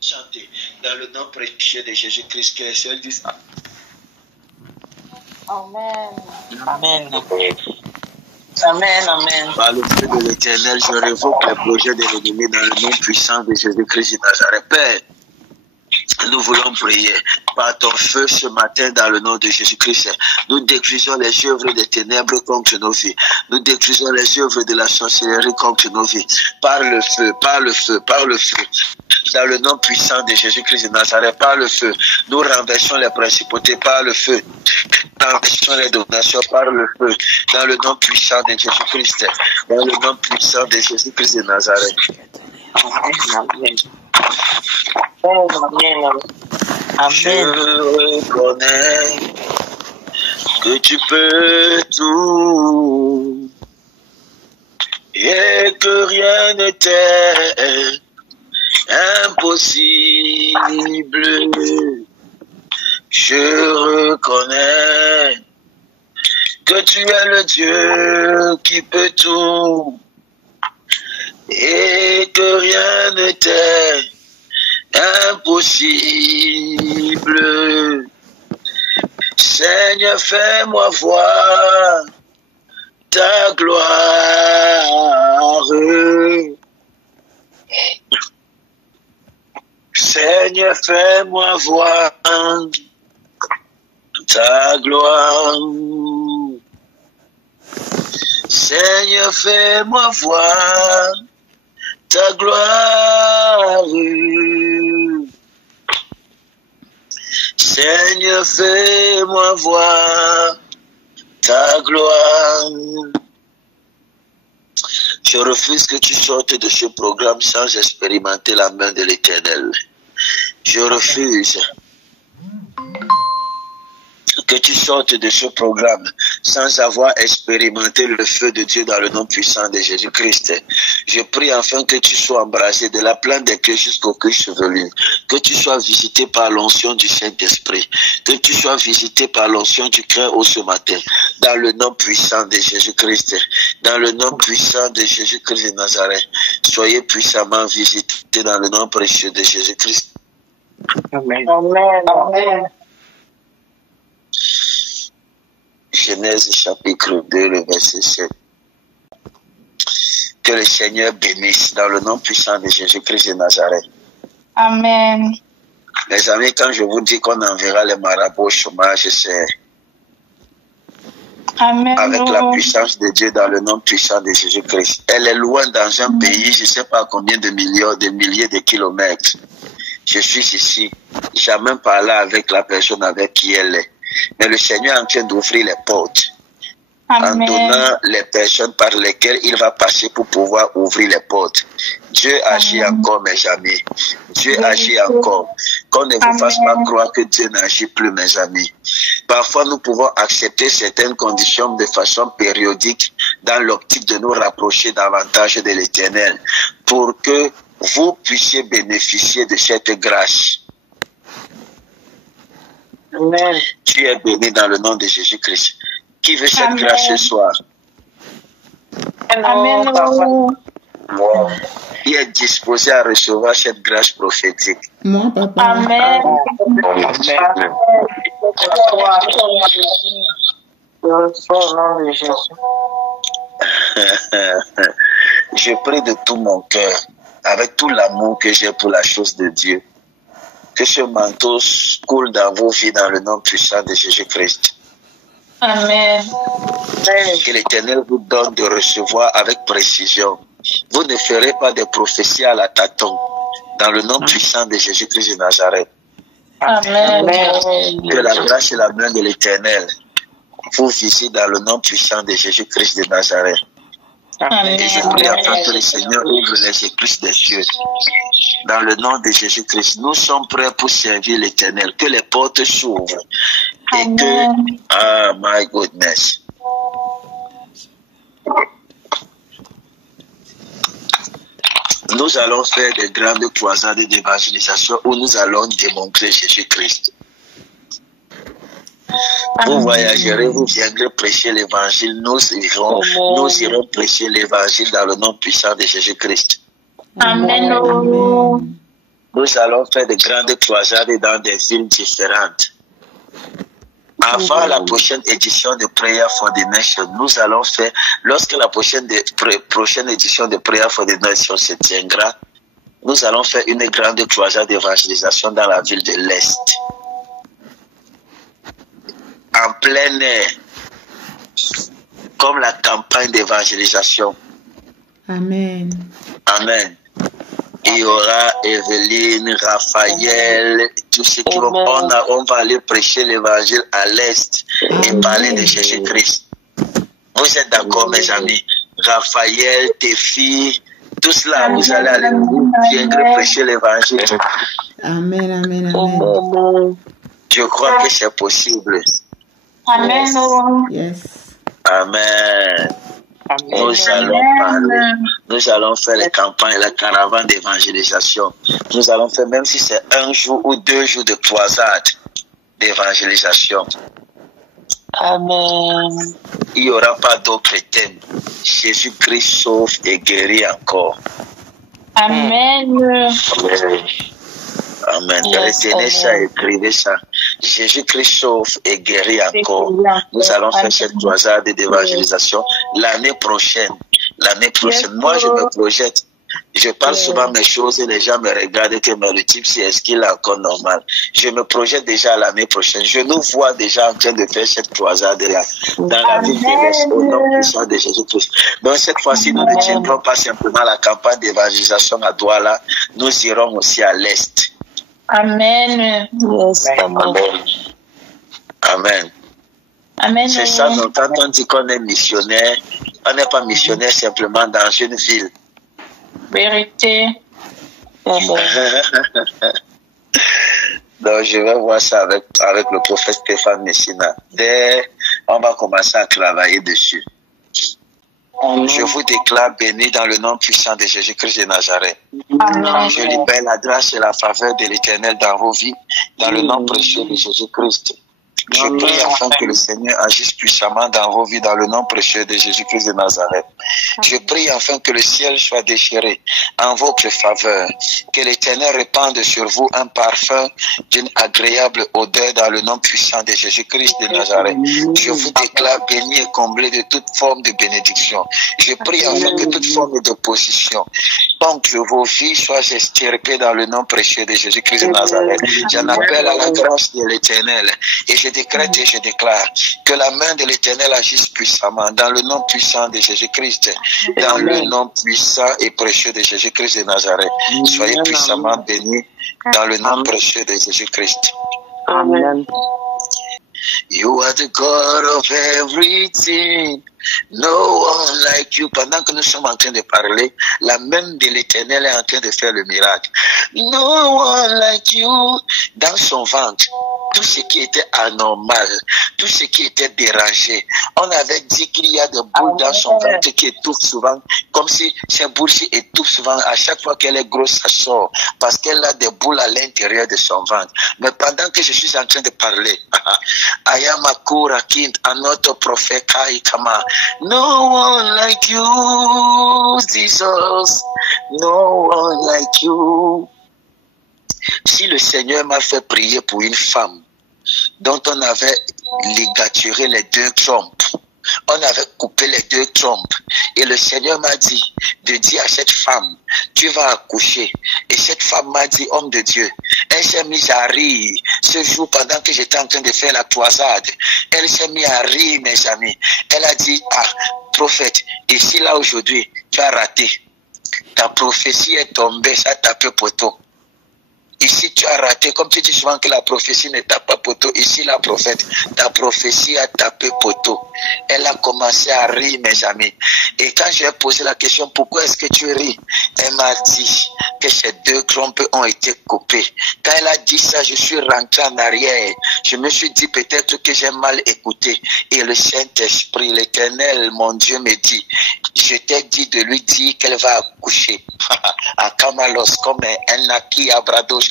Chantez dans le nom précieux de Jésus-Christ, que les seuls disent Amen. Amen. Amen, amen. par le feu de l'Éternel, je révoque les projets de l'ennemi dans le nom puissant de Jésus-Christ de Nazareth. Père, nous voulons prier par ton feu ce matin dans le nom de Jésus-Christ. Nous détruisons les œuvres des ténèbres contre nos vies. Nous détruisons les œuvres de la sorcellerie contre nos vies. Par le feu, par le feu, par le feu. Dans le nom puissant de Jésus-Christ de Nazareth, par le feu. Nous renversons les principautés par le feu. Nous renversons les dominations par le feu. Dans le nom puissant de Jésus-Christ. Dans le nom puissant de Jésus-Christ de Nazareth. Amen. Je reconnais que tu peux tout et que rien ne t'est impossible. Je reconnais que tu es le Dieu qui peut tout et que rien ne t'est impossible. Seigneur, fais-moi voir ta gloire. Seigneur, fais-moi voir ta gloire. Seigneur, fais-moi voir ta gloire. Seigneur, fais-moi voir ta gloire. Je refuse que tu sortes de ce programme sans expérimenter la main de l'Éternel. Je refuse que tu sortes de ce programme sans avoir expérimenté le feu de Dieu dans le nom puissant de Jésus-Christ. Je prie enfin que tu sois embrassé de la plante des pieds jusqu'au cuir chevelu, que tu sois visité par l'onction du Saint-Esprit, que tu sois visité par l'onction du Très-Haut ce matin, dans le nom puissant de Jésus-Christ, dans le nom puissant de Jésus-Christ de Nazareth. Soyez puissamment visités dans le nom précieux de Jésus-Christ. Amen. Amen. Amen. Genèse chapitre 2, le verset 7. Que le Seigneur bénisse dans le nom puissant de Jésus-Christ de Nazareth. Amen. Les amis, quand je vous dis qu'on enverra les marabouts au chômage, c'est Amen. avec la puissance de Dieu dans le nom puissant de Jésus-Christ. Elle est loin dans un pays, je ne sais pas combien de milliers de kilomètres. Je suis ici, jamais parlé avec la personne avec qui elle est. Mais le Seigneur est en train d'ouvrir les portes. Amen. En donnant les personnes par lesquelles il va passer pour pouvoir ouvrir les portes. Dieu agit encore, mes amis. Dieu agit encore. Qu'on ne vous fasse pas croire que Dieu n'agit plus, mes amis. Parfois, nous pouvons accepter certaines conditions de façon périodique dans l'optique de nous rapprocher davantage de l'Éternel pour que vous puissiez bénéficier de cette grâce. Amen. Tu es béni dans le nom de Jésus-Christ. Qui veut cette grâce ce soir? Amen. Qui est disposé à recevoir cette grâce prophétique? Moi, papa. Amen. Je prie de tout mon cœur, avec tout l'amour que j'ai pour la chose de Dieu, que ce manteau coule dans vos vies dans le nom puissant de Jésus-Christ. Amen. Que l'Éternel vous donne de recevoir avec précision. Vous ne ferez pas de prophéties à la tâton dans le nom puissant de Jésus-Christ de Nazareth. Amen. Que la grâce et la main de l'Éternel vous visite dans le nom puissant de Jésus-Christ de Nazareth. Amen. Et je prie afin que le Seigneur ouvre les écluses des cieux. Dans le nom de Jésus-Christ, nous sommes prêts pour servir l'Éternel. Que les portes s'ouvrent. Et que, ah, my goodness. Nous allons faire des grandes croisades d'évangélisation où nous allons démontrer Jésus-Christ. Vous voyagerez, vous viendrez prêcher l'évangile, nous irons prêcher l'évangile dans le nom puissant de Jésus-Christ. Amen. Nous allons faire de grandes croisades dans des villes différentes. Avant la prochaine édition de Prayer for the Nation, nous allons faire, lorsque la prochaine édition de Prayer for the Nation se tiendra, nous allons faire une grande croisade d'évangélisation dans la ville de l'Est. En plein air, comme la campagne d'évangélisation. Amen. Amen. Il y aura Evelyne, Raphaël, tous ceux qui vont prendre, on va aller prêcher l'évangile à l'Est et parler de Jésus-Christ. Vous êtes d'accord, mes amis? Raphaël, tes filles, tous là, vous allez aller, vous viendrez prêcher l'évangile. Amen, amen, amen. Je crois que c'est possible. Amen. Yes. Amen. Nous allons parler, nous allons faire les campagnes, la caravane d'évangélisation. Nous allons faire, même si c'est 1 jour ou 2 jours de croisade d'évangélisation. Amen. Il n'y aura pas d'autre thème. Jésus-Christ sauve et guérit encore. Amen. Amen. Retenez ça, écrivez ça. Jésus-Christ sauve et guérit encore. Nous allons faire cette croisade d'évangélisation l'année prochaine. L'année prochaine. Moi, je me projette. Je parle souvent mes choses et les gens me regardent et que mais le type, est-ce qu'il est encore normal? Je me projette déjà l'année prochaine. Je nous vois déjà en train de faire cette croisade-là dans la ville de l'Est au nom puissant de Jésus-Christ. Donc cette fois-ci, nous ne tiendrons pas simplement la campagne d'évangélisation à Douala, nous irons aussi à l'Est. Amen. Yes, amen. Amen. Amen. C'est ça, donc quand on dit qu'on est missionnaire, on n'est pas missionnaire simplement dans une ville. Vérité. Donc je vais voir ça avec le prophète Stéphane Messina. Dès on va commencer à travailler dessus. Je vous déclare béni dans le nom puissant de Jésus-Christ de Nazareth. Amen. Je libère la grâce et la faveur de l'Éternel dans vos vies, dans le nom précieux de Jésus-Christ. Je prie afin que le Seigneur agisse puissamment dans vos vies dans le nom précieux de Jésus-Christ de Nazareth. Je prie afin que le ciel soit déchiré en votre faveur, que l'Éternel répande sur vous un parfum d'une agréable odeur dans le nom puissant de Jésus-Christ de Nazareth. Je vous déclare béni et comblé de toute forme de bénédiction. Je prie afin que toute forme d'opposition contre vos vies soit extirpée dans le nom précieux de Jésus-Christ de Nazareth. J'en appelle à la grâce de l'Éternel et je décrète et je déclare que la main de l'Éternel agisse puissamment dans le nom puissant de Jésus-Christ, dans le nom puissant et précieux de Jésus-Christ de Nazareth. Soyez puissamment bénis dans le nom précieux de Jésus-Christ. Amen. You are the God of everything. No one like you. Pendant que nous sommes en train de parler, la main de l'Éternel est en train de faire le miracle. No one like you. Dans son ventre, tout ce qui était anormal, tout ce qui était dérangé, on avait dit qu'il y a des boules dans son ventre qui étouffent souvent, comme si ces boules étouffent souvent. À chaque fois qu'elle est grosse, ça sort, parce qu'elle a des boules à l'intérieur de son ventre. Mais pendant que je suis en train de parler, Ayamakura Kind, un autre prophète, Kaikama, no one like you, Jesus, no one like you. Si le Seigneur m'a fait prier pour une femme dont on avait ligaturé les 2 trompes, on avait coupé les 2 trompes, et le Seigneur m'a dit de dire à cette femme, tu vas accoucher. Et cette femme m'a dit, homme de Dieu, elle s'est mise à rire ce jour pendant que j'étais en train de faire la croisade. Elle s'est mise à rire, mes amis. Elle a dit, ah, prophète, ici là aujourd'hui, tu as raté. Ta prophétie est tombée, ça a tapé poteau. Ici, tu as raté, comme tu dis souvent que la prophétie ne tape pas poteau. Ici, la prophète, ta prophétie a tapé poteau. Elle a commencé à rire, mes amis. Et quand je lui ai posé la question, pourquoi est-ce que tu ris? Elle m'a dit que ces 2 trompes ont été coupées. Quand elle a dit ça, je suis rentré en arrière. Je me suis dit peut-être que j'ai mal écouté. Et le Saint-Esprit, l'Éternel, mon Dieu, me dit, je t'ai dit de lui dire qu'elle va accoucher. À Kamalos, comme un acquis à Brados.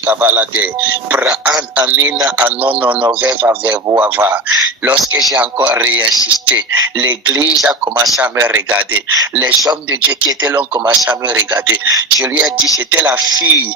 Lorsque j'ai encore réinsisté, l'église a commencé à me regarder. Les hommes de Dieu qui étaient là ont commencé à me regarder. Je lui ai dit, c'était la fille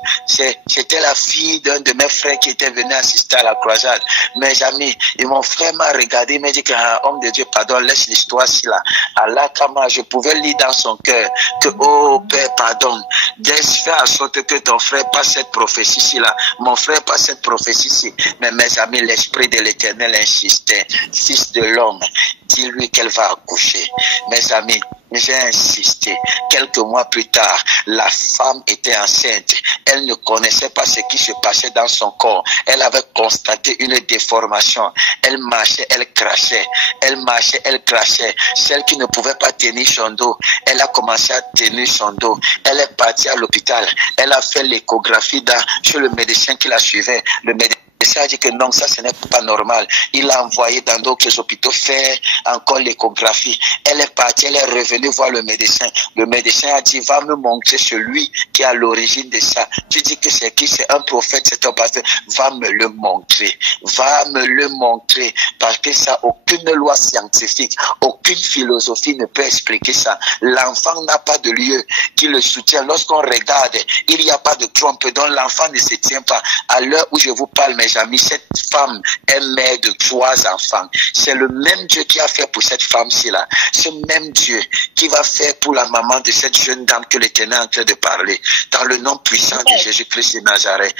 d'un de mes frères qui était venu assister à la croisade. Mes amis, et mon frère m'a regardé, il m'a dit homme de Dieu, pardon, laisse l'histoire ci là. Allah Kama, je pouvais lire dans son cœur que, oh Père, pardon, fais en sorte que ton frère passe cette prophétie-ci là. Mon frère passe cette prophétie-ci. Mais mes amis, l'esprit de l'Éternel insistait. Fils de l'homme, dis-lui qu'elle va accoucher. Mes amis, j'ai insisté. Quelques mois plus tard, la femme était enceinte. Elle ne connaissait pas ce qui se passait dans son corps. Elle avait constaté une déformation. Elle marchait, elle crachait. Elle marchait, elle crachait. Celle qui ne pouvait pas tenir son dos, elle a commencé à tenir son dos. Elle est partie à l'hôpital. Elle a fait l'échographie chez le médecin qui la suivait. Le médecin a dit que non, ça ce n'est pas normal. Il a envoyé dans d'autres hôpitaux faire encore l'échographie. Elle est partie, elle est revenue voir le médecin. Le médecin a dit, va me montrer celui qui est à l'origine de ça. Tu dis que c'est qui? C'est un prophète, c'est un pasteur. Va me le montrer. Va me le montrer. Parce que ça, aucune loi scientifique, aucune philosophie ne peut expliquer ça. L'enfant n'a pas de lieu qui le soutient. Lorsqu'on regarde, il n'y a pas de trompe, donc l'enfant ne se tient pas. À l'heure où je vous parle, mes amis, cette femme est mère de 3 enfants. C'est le même Dieu qui a fait pour cette femme-ci là. Ce même Dieu qui va faire pour la maman de cette jeune dame que l'Éternel est en train de parler. Dans le nom puissant de Jésus-Christ de Nazareth.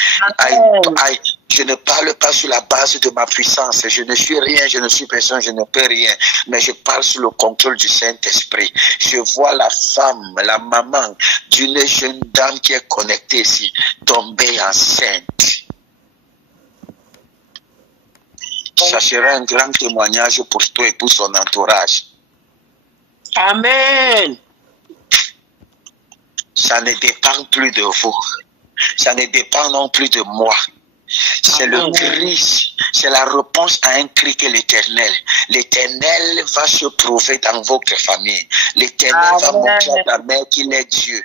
Je ne parle pas sur la base de ma puissance. Je ne suis rien, je ne suis personne, je ne peux rien. Mais je parle sous le contrôle du Saint-Esprit. Je vois la femme, la maman d'une jeune dame qui est connectée ici, tomber enceinte. Ça sera un grand témoignage pour toi et pour son entourage. Amen. Ça ne dépend plus de vous. Ça ne dépend non plus de moi. C'est le cri, c'est la réponse à un cri que l'Éternel va se prouver dans votre famille. L'Éternel va montrer à ta mère qu'il est Dieu.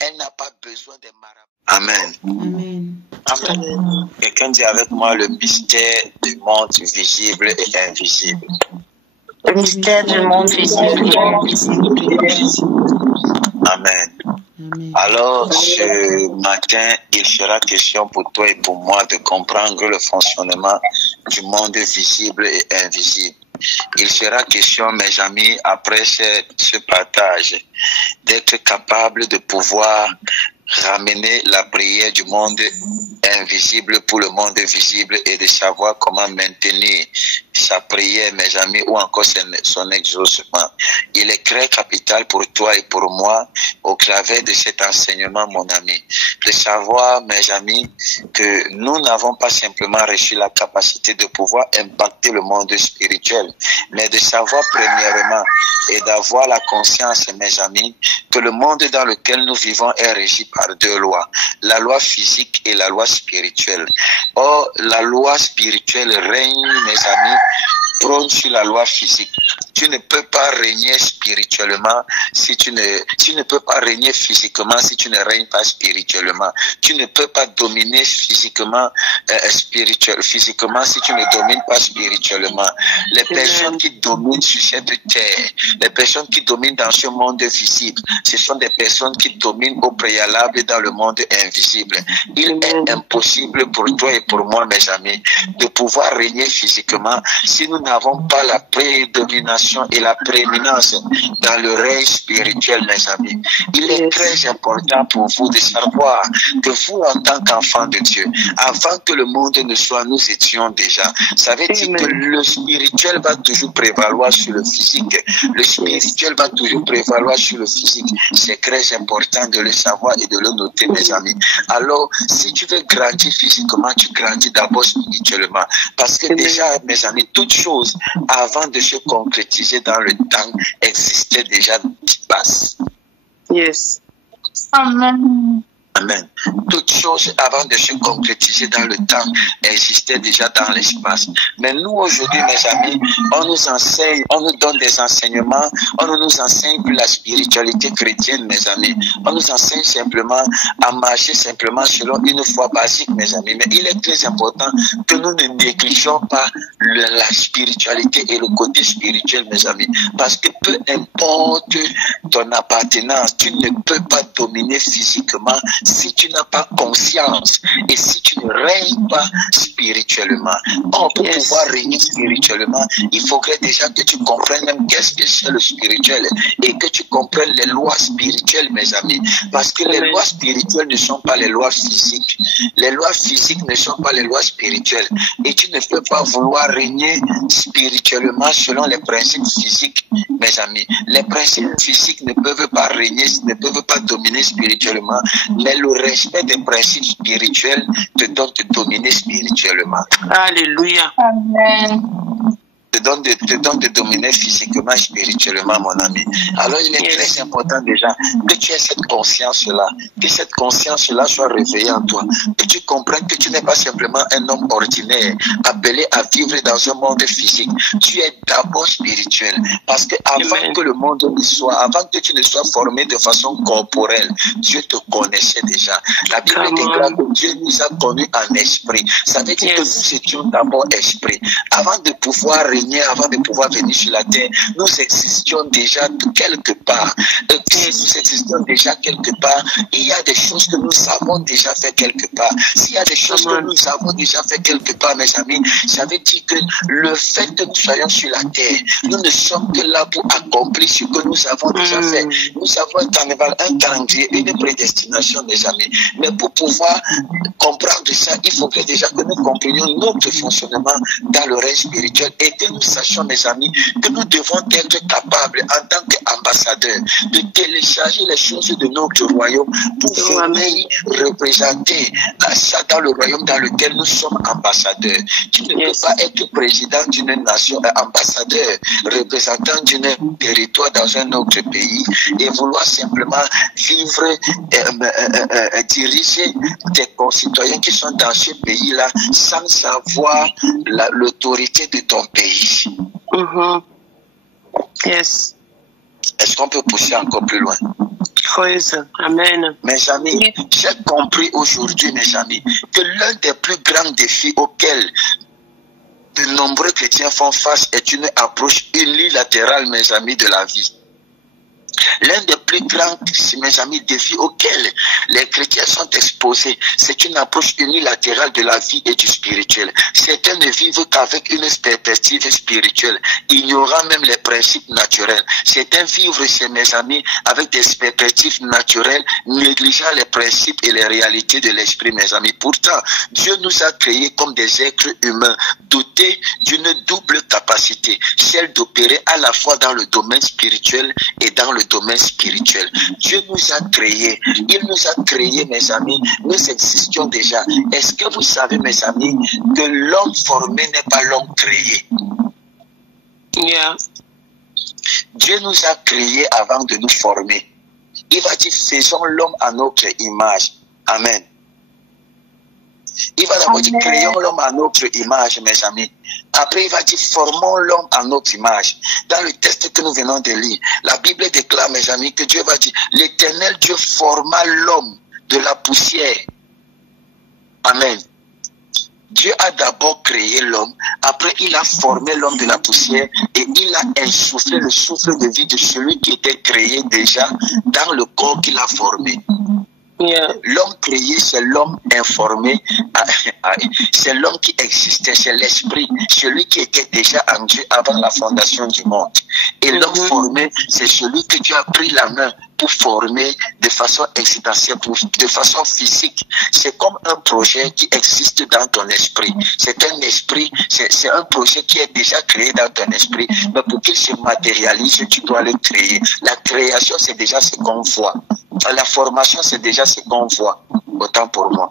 Elle n'a pas besoin de marabouts. Amen. Amen. Amen. Quelqu'un dit avec moi le mystère du monde visible et invisible. Le mystère du monde visible. Amen. Alors, ce matin, il sera question pour toi et pour moi de comprendre le fonctionnement du monde visible et invisible. Il sera question, mes amis, après ce partage, d'être capable de pouvoir ramener la prière du monde invisible pour le monde visible et de savoir comment maintenir sa prière, mes amis, ou encore son exaucement. Il est très capital pour toi et pour moi, au travers de cet enseignement, mon ami, de savoir, mes amis, que nous n'avons pas simplement reçu la capacité de pouvoir impacter le monde spirituel, mais de savoir premièrement et d'avoir la conscience, mes amis, que le monde dans lequel nous vivons est régi par 2 lois, la loi physique et la loi spirituelle. Or, la loi spirituelle règne, mes amis, prône sur la loi physique. Tu ne peux pas régner spirituellement si tu ne peux pas régner physiquement si tu ne règnes pas spirituellement. Tu ne peux pas dominer physiquement physiquement si tu ne domines pas spirituellement. Les personnes qui dominent sur cette terre, les personnes qui dominent dans ce monde visible, ce sont des personnes qui dominent au préalable dans le monde invisible. Il est impossible pour toi et pour moi, mes amis, de pouvoir régner physiquement si nous n'avons pas la prédomination et la prééminence dans le règne spirituel, mes amis. Il est très important pour vous de savoir que vous, en tant qu'enfants de Dieu, avant que le monde ne soit, nous étions déjà. Ça veut dire que le spirituel va toujours prévaloir sur le physique. Le spirituel va toujours prévaloir sur le physique. C'est très important de le savoir et de le noter, mes amis. Alors, si tu veux grandir physiquement, tu grandis d'abord spirituellement. Parce que déjà, mes amis, toute chose, avant de se concrétiser dans le temps, existait déjà de base. Yes. Amen. Amen. Toutes choses avant de se concrétiser dans le temps existaient déjà dans l'espace. Mais nous aujourd'hui, mes amis, on nous enseigne, on nous donne des enseignements, on ne nous enseigne plus la spiritualité chrétienne, mes amis. On nous enseigne simplement à marcher simplement selon une foi basique, mes amis. Mais il est très important que nous ne négligeons pas la spiritualité et le côté spirituel, mes amis. Parce que peu importe ton appartenance, tu ne peux pas dominer physiquement si tu n'as pas conscience et si tu ne règnes pas spirituellement. Or, pour pouvoir régner spirituellement, il faudrait déjà que tu comprennes même qu'est-ce que c'est le spirituel et que tu comprennes les lois spirituelles, mes amis. Parce que les lois spirituelles ne sont pas les lois physiques. Les lois physiques ne sont pas les lois spirituelles. Et tu ne peux pas vouloir régner spirituellement selon les principes physiques, mes amis. Les principes physiques ne peuvent pas régner, ne peuvent pas dominer spirituellement, mais le respect des principes spirituels te donne de dominer spirituellement. Alléluia. Amen. Te donne de dominer physiquement et spirituellement, mon ami. Alors il est très important déjà que tu aies cette conscience-là, que cette conscience-là soit réveillée en toi, que tu comprennes que tu n'es pas simplement un homme ordinaire appelé à vivre dans un monde physique. Tu es d'abord spirituel, parce que avant que le monde ne soit, avant que tu ne sois formé de façon corporelle, Dieu te connaissait déjà. La Bible déclare que Dieu nous a connus en esprit. Ça veut dire que nous étions d'abord esprit. Avant de pouvoir régner, avant de pouvoir venir sur la terre, nous existions déjà quelque part. Si nous existions déjà quelque part, il y a des choses que nous avons déjà fait quelque part. S'il y a des choses que nous avons déjà fait quelque part, mes amis, ça veut dire que le fait que nous soyons sur la terre, nous ne sommes que là pour accomplir ce que nous avons déjà fait. Nous avons un calendrier, une prédestination, mes amis. Mais pour pouvoir comprendre ça, il faudrait déjà que nous comprenions notre fonctionnement dans le règne spirituel et que nous sachions, mes amis, que nous devons être capables, en tant qu'ambassadeurs, de télécharger les choses de notre royaume pour venir représenter ça dans le royaume dans lequel nous sommes ambassadeurs. Tu ne peux pas être président d'une nation, ambassadeur, représentant d'un territoire dans un autre pays et vouloir simplement vivre, diriger des concitoyens qui sont dans ce pays-là sans savoir l'autorité de ton pays. Est-ce qu'on peut pousser encore plus loin? Amen. Mes amis, j'ai compris aujourd'hui, mes amis, que l'un des plus grands défis auxquels de nombreux chrétiens font face est une approche unilatérale, mes amis, de la vie. L'un des plus grands, mes amis, défis auxquels les chrétiens sont exposés, c'est une approche unilatérale de la vie et du spirituel. Certains ne vivent qu'avec une perspective spirituelle, ignorant même les principes naturels. Certains vivent, mes amis, avec des perspectives naturelles, négligeant les principes et les réalités de l'esprit, mes amis. Pourtant, Dieu nous a créés comme des êtres humains, dotés d'une double capacité, celle d'opérer à la fois dans le domaine spirituel et dans le domaine spirituel. Dieu nous a créés, il nous a créés, mes amis, nous existions déjà. Est-ce que vous savez, mes amis, que l'homme formé n'est pas l'homme créé? Dieu nous a créés avant de nous former. Il va dire, faisons l'homme à notre image. Amen. Il va d'abord dire, créons l'homme à notre image, mes amis. Après, il va dire, formons l'homme à notre image. Dans le texte que nous venons de lire, la Bible déclare, mes amis, que Dieu va dire, l'Éternel Dieu forma l'homme de la poussière. Amen. Dieu a d'abord créé l'homme, après il a formé l'homme de la poussière et il a insoufflé le souffle de vie de celui qui était créé déjà dans le corps qu'il a formé. L'homme créé, c'est l'homme informé, c'est l'homme qui existait, c'est l'esprit, celui qui était déjà en Dieu avant la fondation du monde. Et l'homme formé, c'est celui que Dieu a pris la main pour former de façon existentielle, de façon physique. C'est comme un projet qui existe dans ton esprit. C'est un esprit, c'est un projet qui est déjà créé dans ton esprit, mais pour qu'il se matérialise, tu dois le créer. La création, c'est déjà ce qu'on voit. La formation, c'est déjà ce qu'on voit. Autant pour moi.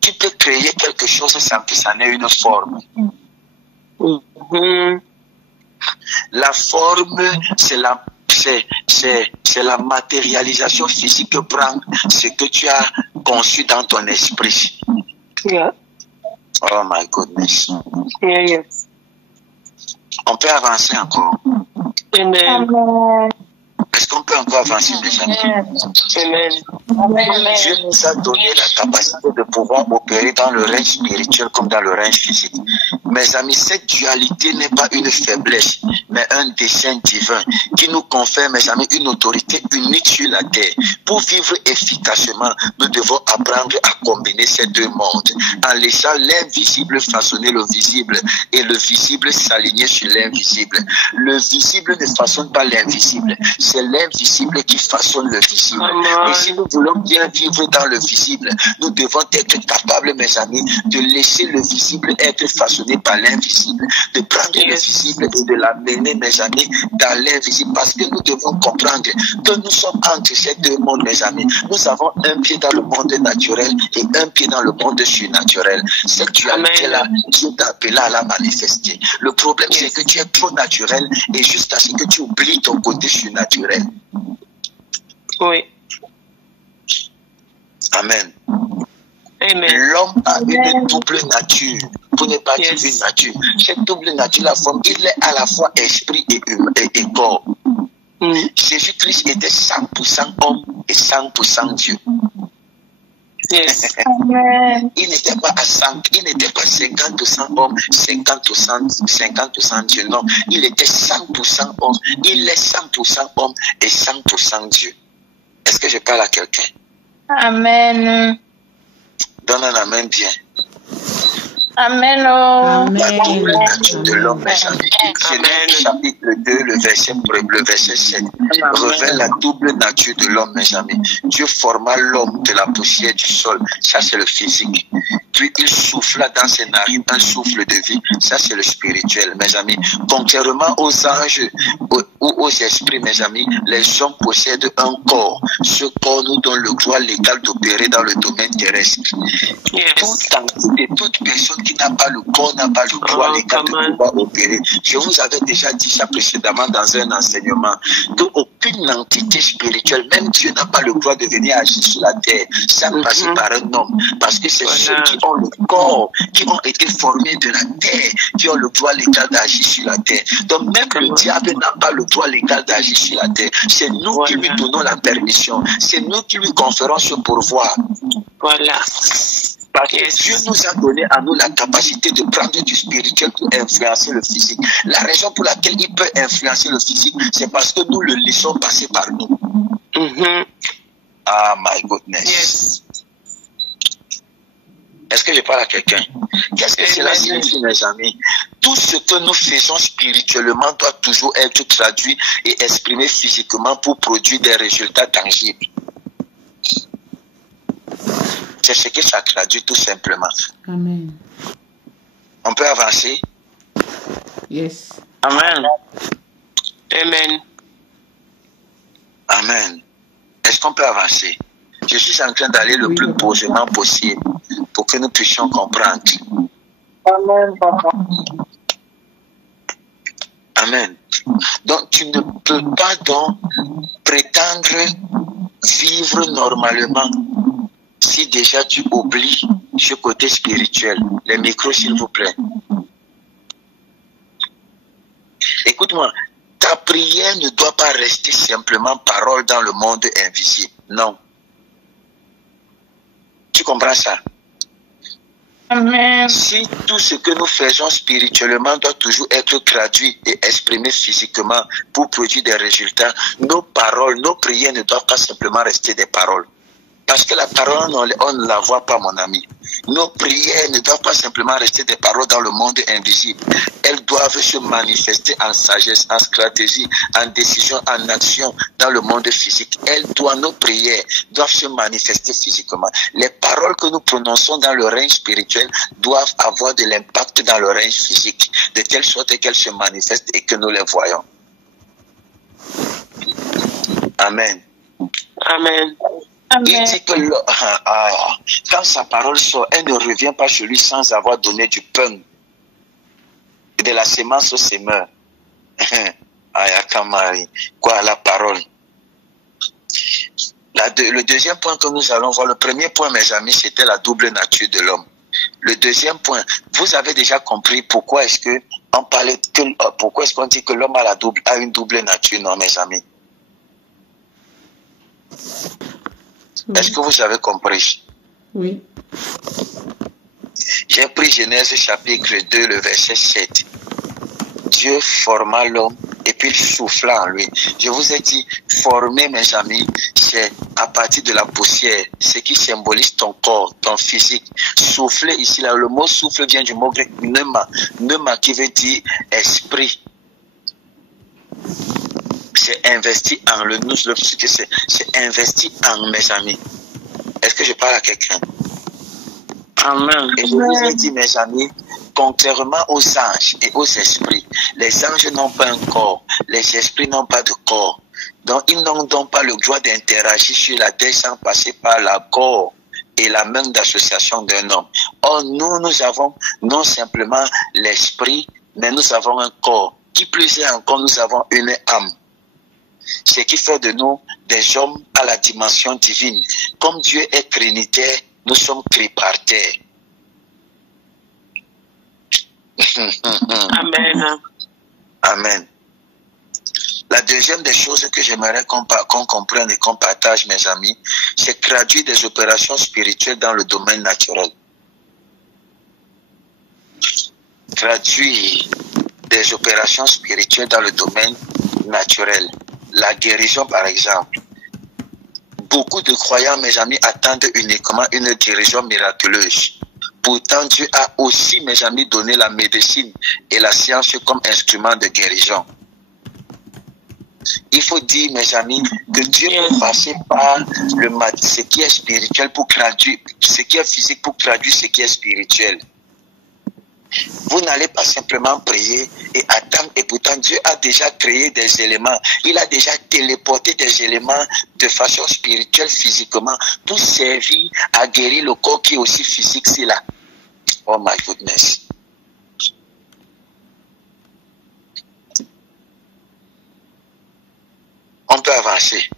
Tu peux créer quelque chose sans que ça n'ait une forme. La forme, c'est c'est la matérialisation physique que prend ce que tu as conçu dans ton esprit. Yeah. Oh my goodness. Yeah, yeah. On peut avancer encore. Amen. Est-ce qu'on peut encore avancer, mes amis? Amen. Dieu nous a donné la capacité de pouvoir opérer dans le règne spirituel comme dans le règne physique. Mes amis, cette dualité n'est pas une faiblesse, mais un dessein divin qui nous confère, mes amis, une autorité unique sur la terre. Pour vivre efficacement, nous devons apprendre à combiner ces deux mondes, en laissant l'invisible façonner le visible et le visible s'aligner sur l'invisible. Le visible ne façonne pas l'invisible, c'est l'invisible qui façonne le visible. Et si nous voulons bien vivre dans le visible, nous devons être capables, mes amis, de laisser le visible être façonné par l'invisible, de prendre le visible et de l'amener, mes amis, dans l'invisible, parce que nous devons comprendre que nous sommes entre ces deux mondes, mes amis. Nous avons un pied dans le monde naturel et un pied dans le monde surnaturel. Cette dualité-là, Dieu t'a appelé à la manifester. Le problème, c'est que tu es trop naturel et jusqu'à ce que tu oublies ton côté surnaturel. Oui. Amen. Amen. L'homme a une double nature, pour ne pas dire une nature. Cette double nature, la forme, il est à la fois esprit et corps. Jésus-Christ était 100% homme et 100% Dieu. Yes. Il n'était pas à 100, il n'était pas 50% homme, 50% Dieu. Non, il était 100% homme. Il est 100% homme et 100% Dieu. Est-ce que je parle à quelqu'un? Amen. Donne un amen bien. Amen. La double nature de l'homme, mes amis. Genèse chapitre 2, le verset 7, révèle la double nature de l'homme, mes amis. Dieu forma l'homme de la poussière du sol. Ça, c'est le physique. Puis il souffla dans ses narines un souffle de vie. Ça, c'est le spirituel, mes amis. Contrairement aux anges ou aux esprits, mes amis, les hommes possèdent un corps. Ce corps nous donne le droit légal d'opérer dans le domaine terrestre. Toute entité, toute personne qui n'a pas le corps n'a pas le droit légal de pouvoir opérer. Je vous avais déjà dit ça précédemment dans un enseignement, qu'aucune entité spirituelle, même Dieu n'a pas le droit de venir agir sur la terre sans passer par un homme. Parce que c'est ceux qui ont le corps, qui ont été formés de la terre, qui ont le droit légal d'agir sur la terre. Donc même le diable n'a pas le droit légal d'agir sur la terre. C'est nous qui lui donnons la permission. C'est nous qui lui conférons ce pouvoir. Voilà. Parce que Dieu nous a donné à nous la capacité de prendre du spirituel pour influencer le physique. La raison pour laquelle il peut influencer le physique, c'est parce que nous le laissons passer par nous. Ah, my goodness. Yes. Est-ce que je parle à quelqu'un? Qu'est-ce que cela signifie, mes amis? Tout ce que nous faisons spirituellement doit toujours être traduit et exprimé physiquement pour produire des résultats tangibles. C'est ce que ça traduit tout simplement. Amen. On peut avancer? Yes. Amen. Amen. Amen. Est-ce qu'on peut avancer? Je suis en train d'aller le plus posément possible pour que nous puissions comprendre. Amen, papa. Amen. Donc, tu ne peux pas donc prétendre vivre normalement si déjà tu oublies ce côté spirituel. Les micros, s'il vous plaît. Écoute-moi, ta prière ne doit pas rester simplement parole dans le monde invisible. Non. Tu comprends ça? Amen. Si tout ce que nous faisons spirituellement doit toujours être traduit et exprimé physiquement pour produire des résultats, nos paroles, nos prières ne doivent pas simplement rester des paroles. Parce que la parole, on ne la voit pas, mon ami. Nos prières ne doivent pas simplement rester des paroles dans le monde invisible. Elles doivent se manifester en sagesse, en stratégie, en décision, en action dans le monde physique. Nos prières doivent se manifester physiquement. Les paroles que nous prononçons dans le règne spirituel doivent avoir de l'impact dans le règne physique, de telle sorte qu'elles se manifestent et que nous les voyons. Amen. Amen. Il dit que quand sa parole sort, elle ne revient pas chez lui sans avoir donné du pain et de la sémence au semeur. Ayakamari. Quoi, la parole. Le deuxième point que nous allons voir, le premier point, mes amis, c'était la double nature de l'homme. Le deuxième point, vous avez déjà compris pourquoi est-ce que on parlait que pourquoi est-ce qu'on dit que l'homme a une double nature, non, mes amis? Oui. Est-ce que vous avez compris? Oui. J'ai pris Genèse chapitre 2, le verset 7. Dieu forma l'homme et puis il souffla en lui. Je vous ai dit, former, mes amis, c'est à partir de la poussière, ce qui symbolise ton corps, ton physique. Souffler ici, là, le mot souffle vient du mot grec pneuma, pneuma qui veut dire esprit. C'est investi en c'est investi en, mes amis. Est-ce que je parle à quelqu'un? Amen. Et je vous ai dit, mes amis, contrairement aux anges et aux esprits, les anges n'ont pas un corps, les esprits n'ont pas de corps. Donc, ils n'ont donc pas le droit d'interagir sur la terre sans passer par l'accord et la main d'association d'un homme. Or, nous avons non simplement l'esprit, mais nous avons un corps. Qui plus est encore, nous avons une âme. Ce qui fait de nous des hommes à la dimension divine. Comme Dieu est trinitaire, nous sommes tripartaires. Amen. Amen. La deuxième des choses que j'aimerais qu'on comprenne et qu'on partage, mes amis, c'est traduire des opérations spirituelles dans le domaine naturel. Traduire des opérations spirituelles dans le domaine naturel. La guérison, par exemple. Beaucoup de croyants, mes amis, attendent uniquement une guérison miraculeuse. Pourtant, Dieu a aussi, mes amis, donné la médecine et la science comme instrument de guérison. Il faut dire, mes amis, que Dieu peut passer par ce qui est spirituel pour traduire, ce qui est physique pour traduire ce qui est spirituel. Vous n'allez pas simplement prier et attendre, et pourtant Dieu a déjà créé des éléments, il a déjà téléporté des éléments de façon spirituelle, physiquement, pour servir à guérir le corps qui est aussi physique, c'est là. Oh my goodness. On peut avancer.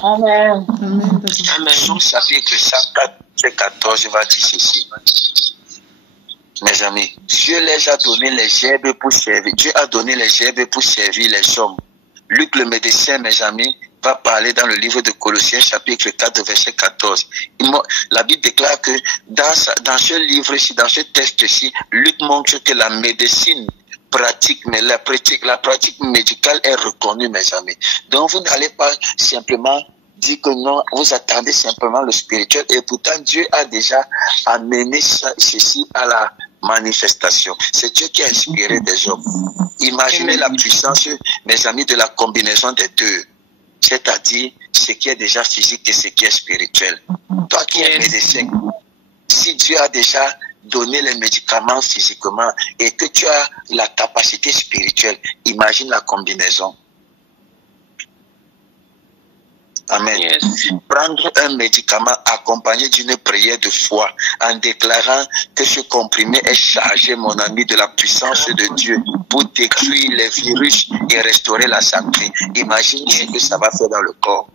Amen. Amen. Amen. Son chapitre 114 va dire ceci. Mes amis, Dieu les a donné les herbes pour servir. Dieu a donné les herbes pour servir les hommes. Luc le médecin, mes amis, va parler dans le livre de Colossiens chapitre 4 verset 14. La Bible déclare que dans ce livre-ci, dans ce texte-ci, Luc montre que la médecine pratique, mais la pratique médicale est reconnue, mes amis. Donc vous n'allez pas simplement dire que non, vous attendez simplement le spirituel, et pourtant Dieu a déjà amené ceci à la manifestation. C'est Dieu qui a inspiré des hommes. Imaginez la puissance, mes amis, de la combinaison des deux, c'est-à-dire ce qui est déjà physique et ce qui est spirituel. Toi qui es médecin, si Dieu a déjà donné les médicaments physiquement et que tu as la capacité spirituelle, imagine la combinaison. Amen. Yes. Prendre un médicament accompagné d'une prière de foi en déclarant que ce comprimé est chargé, mon ami, de la puissance de Dieu pour détruire les virus et restaurer la santé. Imagine ce que ça va faire dans le corps.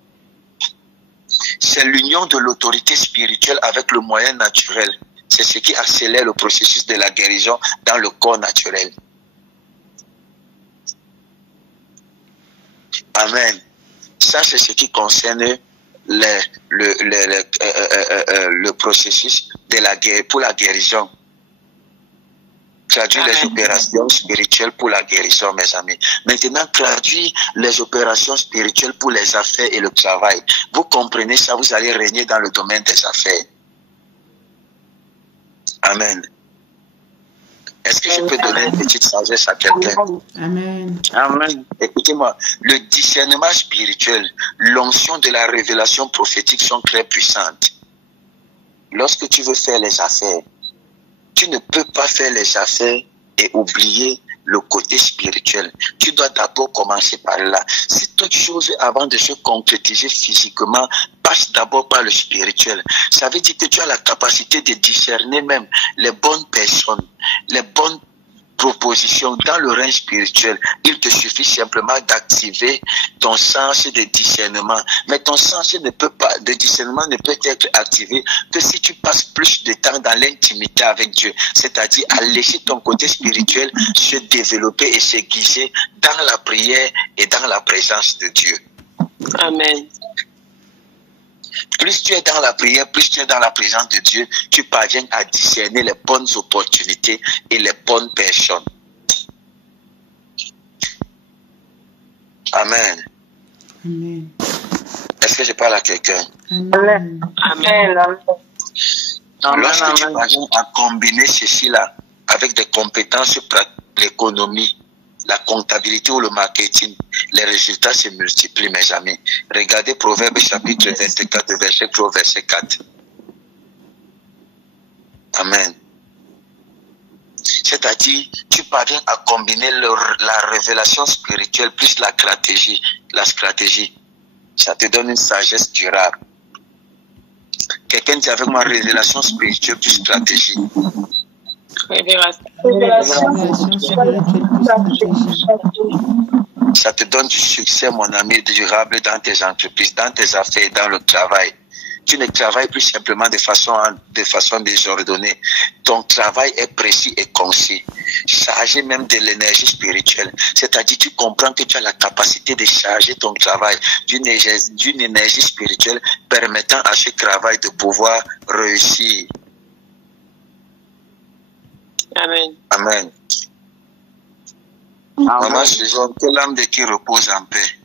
C'est l'union de l'autorité spirituelle avec le moyen naturel. C'est ce qui accélère le processus de la guérison dans le corps naturel. Amen. Ça, c'est ce qui concerne le processus de la guérison, pour la guérison. Traduire les opérations spirituelles pour la guérison, mes amis. Maintenant, traduire les opérations spirituelles pour les affaires et le travail. Vous comprenez ça, vous allez régner dans le domaine des affaires. Amen. Est-ce que je peux donner une petite sagesse à quelqu'un? Amen. Amen. Écoutez-moi, le discernement spirituel, l'onction de la révélation prophétique sont très puissantes. Lorsque tu veux faire les affaires, tu ne peux pas faire les affaires et oublier le côté spirituel. Tu dois d'abord commencer par là. Si toute chose, avant de se concrétiser physiquement, passe d'abord par le spirituel, ça veut dire que tu as la capacité de discerner même les bonnes personnes, les bonnes proposition dans le règne spirituel. Il te suffit simplement d'activer ton sens de discernement. Mais ton sens de discernement ne peut être activé que si tu passes plus de temps dans l'intimité avec Dieu. C'est-à-dire à laisser ton côté spirituel se développer et se guiser dans la prière et dans la présence de Dieu. Amen. Plus tu es dans la prière, plus tu es dans la présence de Dieu, tu parviens à discerner les bonnes opportunités et les bonnes personnes. Amen. Amen. Est-ce que je parle à quelqu'un? Amen. Amen. Lorsque tu parviens à combiner ceci-là avec des compétences sur l'économie, la comptabilité ou le marketing, les résultats se multiplient, mes amis. Regardez Proverbes chapitre 24, verset 3 au verset 4. Amen. C'est-à-dire, tu parviens à combiner la révélation spirituelle plus la stratégie. Ça te donne une sagesse durable. Quelqu'un dit avec moi, révélation spirituelle plus stratégie. Ça te donne du succès, mon ami, durable dans tes entreprises, dans tes affaires, dans le travail. Tu ne travailles plus simplement de façon désordonnée. Ton travail est précis et concis, chargé même de l'énergie spirituelle. C'est-à-dire, tu comprends que tu as la capacité de charger ton travail d'une énergie spirituelle permettant à ce travail de pouvoir réussir. Amen. Amen. Maman, je dis que l'âme de qui repose en paix.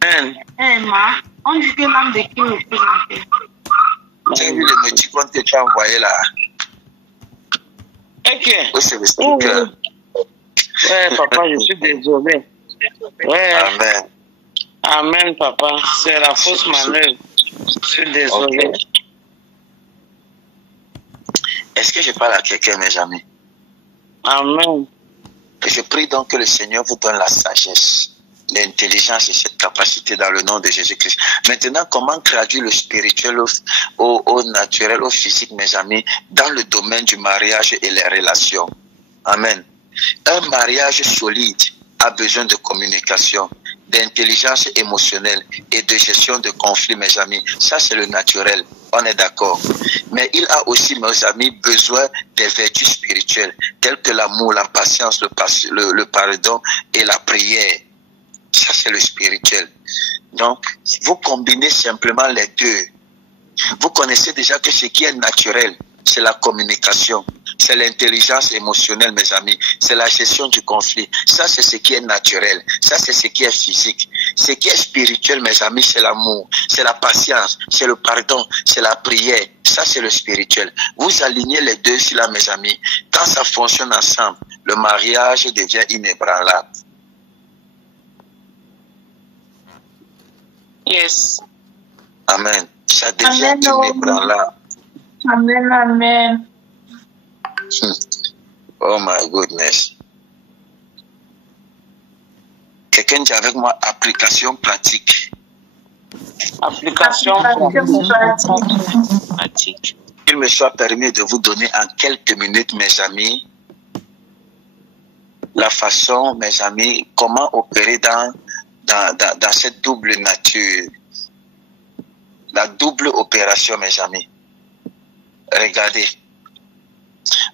Amen. On dit que l'âme de qui repose en paix. Tu as vu le méticon que tu as envoyé là? Ok. Oui, c'est le sticker. Ouais, papa, je suis désolé. Ouais. Amen. Amen, papa. C'est la fausse manœuvre. Je suis désolé. Okay. Est-ce que je parle à quelqu'un, mes amis? Amen. Je prie donc que le Seigneur vous donne la sagesse, l'intelligence et cette capacité dans le nom de Jésus-Christ. Maintenant, comment traduire le spirituel au naturel, au physique, mes amis, dans le domaine du mariage et les relations? Amen. Un mariage solide a besoin de communication, d'intelligence émotionnelle et de gestion de conflits, mes amis. Ça, c'est le naturel. On est d'accord. Mais il a aussi, mes amis, besoin des vertus spirituelles, telles que l'amour, la patience, le pardon et la prière. Ça, c'est le spirituel. Donc, vous combinez simplement les deux. Vous connaissez déjà que ce qui est naturel, c'est la communication. C'est l'intelligence émotionnelle, mes amis. C'est la gestion du conflit. Ça, c'est ce qui est naturel. Ça, c'est ce qui est physique. Ce qui est spirituel, mes amis, c'est l'amour. C'est la patience. C'est le pardon. C'est la prière. Ça, c'est le spirituel. Vous alignez les deux là, mes amis. Quand ça fonctionne ensemble, le mariage devient inébranlable. Yes. Amen. Ça devient inébranlable. Amen, amen. Oh my goodness. Quelqu'un dit avec moi application pratique. Application pratique. Il me soit permis de vous donner en quelques minutes, mes amis, la façon, mes amis, comment opérer dans cette double nature. La double opération, mes amis. Regardez.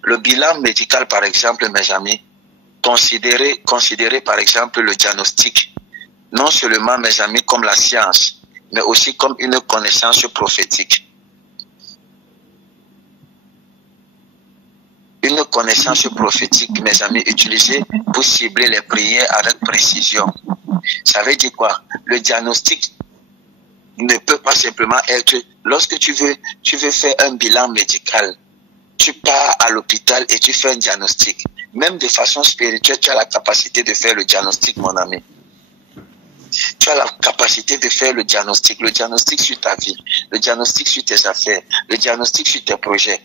Le bilan médical, par exemple, mes amis, considérez par exemple le diagnostic, non seulement, mes amis, comme la science, mais aussi comme une connaissance prophétique. Une connaissance prophétique, mes amis, utilisée pour cibler les prières avec précision. Ça veut dire quoi? Le diagnostic ne peut pas simplement être, lorsque tu veux faire un bilan médical, tu pars à l'hôpital et tu fais un diagnostic. Même de façon spirituelle, tu as la capacité de faire le diagnostic, mon ami. Tu as la capacité de faire le diagnostic sur ta vie, le diagnostic sur tes affaires, le diagnostic sur tes projets.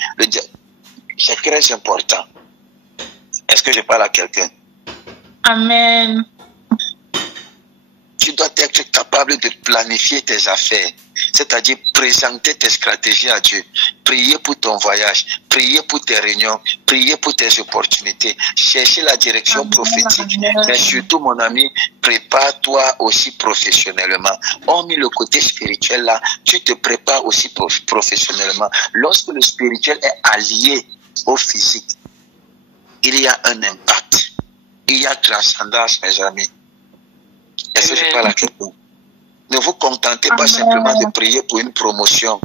C'est très important. Est-ce que je parle à quelqu'un? Amen. Tu dois être capable de planifier tes affaires, c'est-à-dire présenter tes stratégies à Dieu, prier pour ton voyage, prier pour tes réunions, prier pour tes opportunités, chercher la direction prophétique. Mais surtout, mon ami, prépare-toi aussi professionnellement. Hormis le côté spirituel là, tu te prépares aussi professionnellement. Lorsque le spirituel est allié au physique, il y a un impact. Il y a transcendance, mes amis. Est-ce que je parle à quelqu'un? Ne vous contentez pas simplement de prier pour une promotion.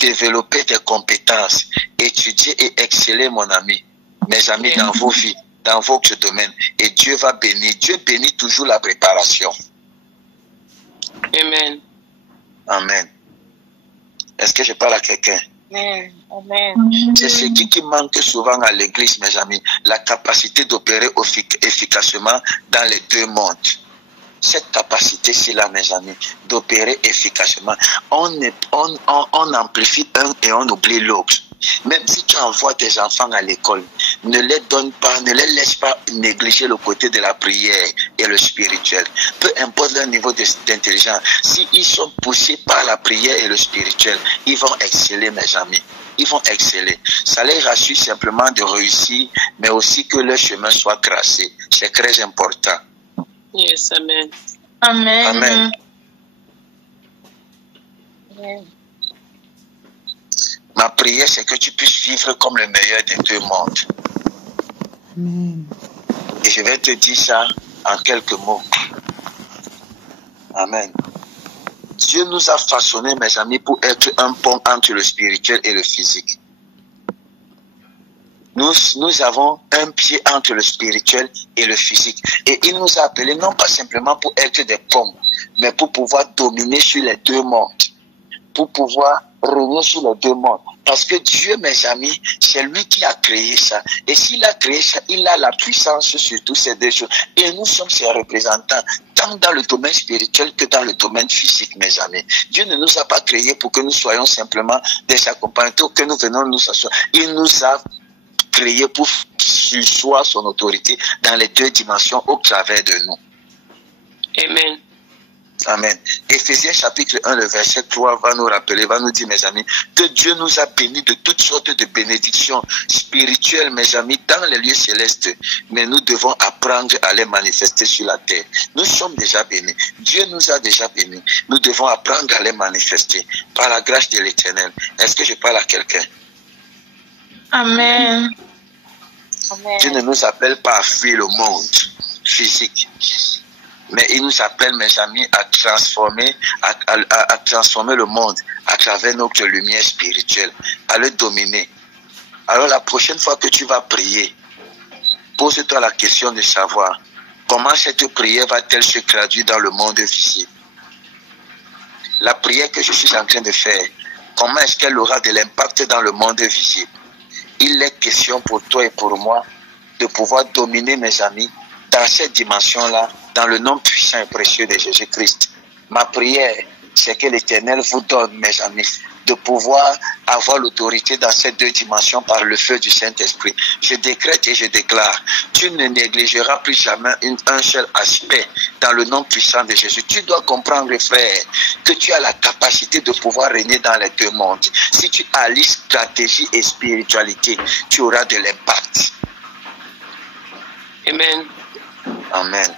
Développez des compétences. Étudiez et excellez, mon ami. Mes amis, dans vos vies, dans votre domaine. Et Dieu va bénir. Dieu bénit toujours la préparation. Amen. Amen. Est-ce que je parle à quelqu'un? Amen. C'est ce qui manque souvent à l'église, mes amis. La capacité d'opérer efficacement dans les deux mondes. Cette capacité-ci là, mes amis, d'opérer efficacement, on amplifie un et on oublie l'autre. Même si tu envoies tes enfants à l'école, ne les donne pas, ne les laisse pas négliger le côté de la prière et le spirituel. Peu importe leur niveau d'intelligence, s'ils sont poussés par la prière et le spirituel, ils vont exceller, mes amis. Ils vont exceller. Ça les rassure simplement de réussir, mais aussi que leur chemin soit tracé. C'est très important. Yes, amen. Amen. Amen. Amen. Ma prière, c'est que tu puisses vivre comme le meilleur des deux mondes. Amen. Et je vais te dire ça en quelques mots. Amen. Dieu nous a façonnés, mes amis, pour être un pont entre le spirituel et le physique. Nous avons un pied entre le spirituel et le physique. Et il nous a appelés non pas simplement pour être des ponts, mais pour pouvoir dominer sur les deux mondes. Pour pouvoir régner sur les deux mondes. Parce que Dieu, mes amis, c'est lui qui a créé ça. Et s'il a créé ça, il a la puissance sur tous ces deux choses. Et nous sommes ses représentants, tant dans le domaine spirituel que dans le domaine physique, mes amis. Dieu ne nous a pas créés pour que nous soyons simplement des accompagnateurs, que nous venons nous asseoir. Il nous a créés pour sursoir son autorité dans les deux dimensions au travers de nous. Amen. Amen. Éphésiens chapitre 1, le verset 3 va nous rappeler, va nous dire, mes amis, que Dieu nous a bénis de toutes sortes de bénédictions spirituelles, mes amis, dans les lieux célestes. Mais nous devons apprendre à les manifester sur la terre. Nous sommes déjà bénis. Dieu nous a déjà bénis. Nous devons apprendre à les manifester par la grâce de l'Éternel. Est-ce que je parle à quelqu'un? Amen. Dieu ne nous appelle pas à fuir le monde physique. Mais il nous appelle, mes amis, à transformer le monde à travers notre lumière spirituelle, à le dominer. Alors la prochaine fois que tu vas prier, pose-toi la question de savoir comment cette prière va-t-elle se traduire dans le monde visible. La prière que je suis en train de faire, comment est-ce qu'elle aura de l'impact dans le monde visible? Il est question pour toi et pour moi de pouvoir dominer, mes amis, dans cette dimension-là, dans le nom puissant et précieux de Jésus-Christ. Ma prière, c'est que l'Éternel vous donne, mes amis, de pouvoir avoir l'autorité dans ces deux dimensions par le feu du Saint-Esprit. Je décrète et je déclare, tu ne négligeras plus jamais un seul aspect dans le nom puissant de Jésus. Tu dois comprendre, frère, que tu as la capacité de pouvoir régner dans les deux mondes. Si tu allies stratégie et spiritualité, tu auras de l'impact. Amen. Amen.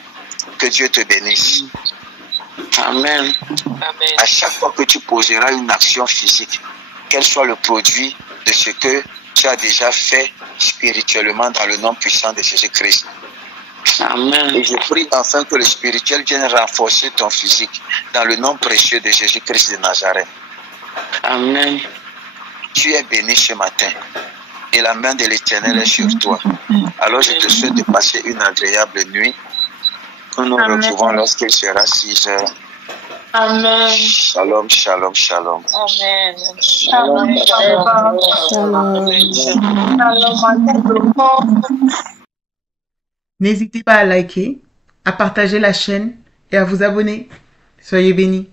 Que Dieu te bénisse. Amen. Amen. À chaque fois que tu poseras une action physique, qu'elle soit le produit de ce que tu as déjà fait spirituellement dans le nom puissant de Jésus-Christ. Amen. Et je prie enfin que le spirituel vienne renforcer ton physique dans le nom précieux de Jésus-Christ de Nazareth. Amen. Tu es béni ce matin et la main de l'Éternel est sur toi. Alors je te souhaite de passer une agréable nuit. Nous nous retrouvons lorsqu'il sera 6 heures. Amen. Shalom, shalom, shalom. Amen. Shalom. Shalom. Shalom. N'hésitez pas à liker, à partager la chaîne et à vous abonner. Soyez bénis.